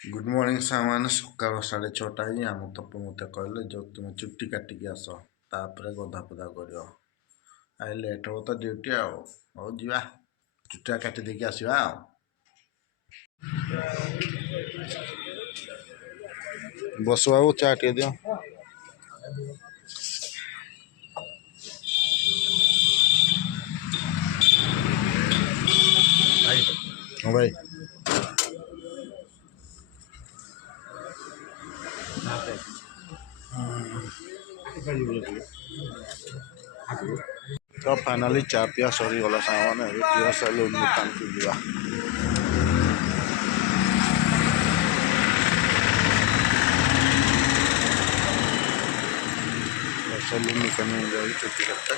good morning सामान सकाल 6:30 ही आम तप मत कहले जो तुम चुट्टी काटिकी आस तापर गधा पदा कर आई लेट हो तो ड्यूटी आओ जा चुट्टा काटी देकी आसवा बस बाबू चा टे दियो हाँ भाई तो फाइनाली चा पिया सरी गला सामान सैलून दुकान को जा सैलून दुकान में जाए चुट्टी काटते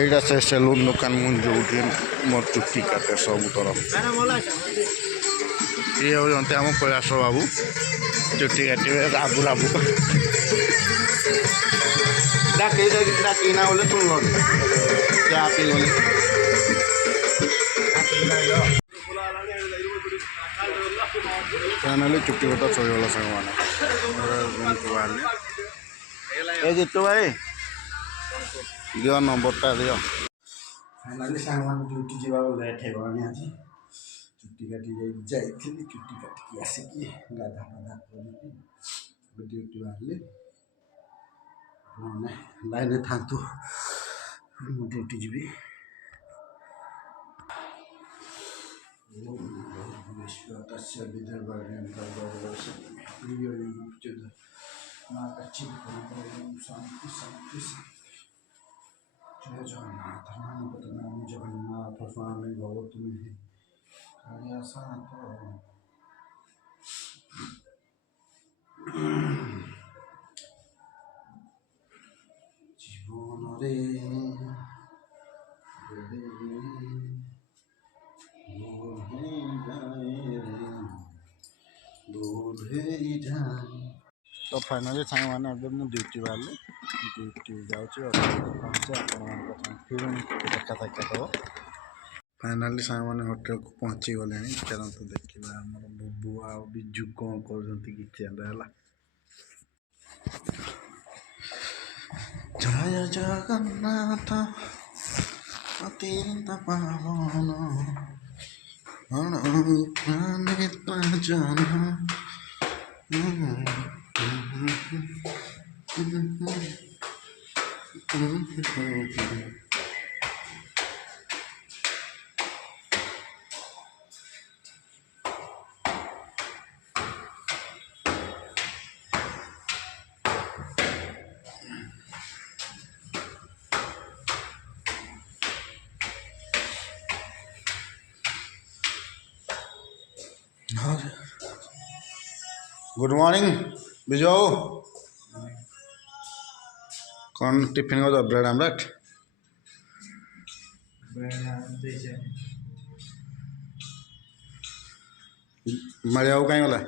এইটা সে সেলুন দোকান মু যোଉଠି মোর চুটি কাটে ସବୁ तरफ ये होते आम कैलाश बाबू चुट्टी काटे राबू राबू डाकिना बोले तुम क्या पी गले फाइनाली चुट्टी बता सहीगला सांग मैंने बाहर जितु भाई दियो नंबरटा दियो फाइनाली सांग मैंने ड्यूटी जावा लेट है आज चुट्टी काटी जाइली चुट्टी काटिकी आसिकी गाधा पाधा कर ड्यूटी बाहर मैंने लाइन था ड्यूटी जी विश्वतस्य शांति शांति जय जगन्नाथ नाम बदनाम जगन्नाथ स्वामी भव तुम्हें जीवन रे तो फाइनाली सांग मैंने ड्यूटी बाहर ड्यूटी जाऊँचे पहुँचे फिर देखा दब फाइनाली सांग मैंने होटेल को पहुँची गले चलते देखा आम बुबू आ बिजु कौन कर जय जगन्नाथ अतीत पावन जन गुड मॉर्निंग बिजू कौन टिफिन कर ब्रेड आमलेट मारिया कहीं गला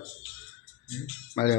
मारिया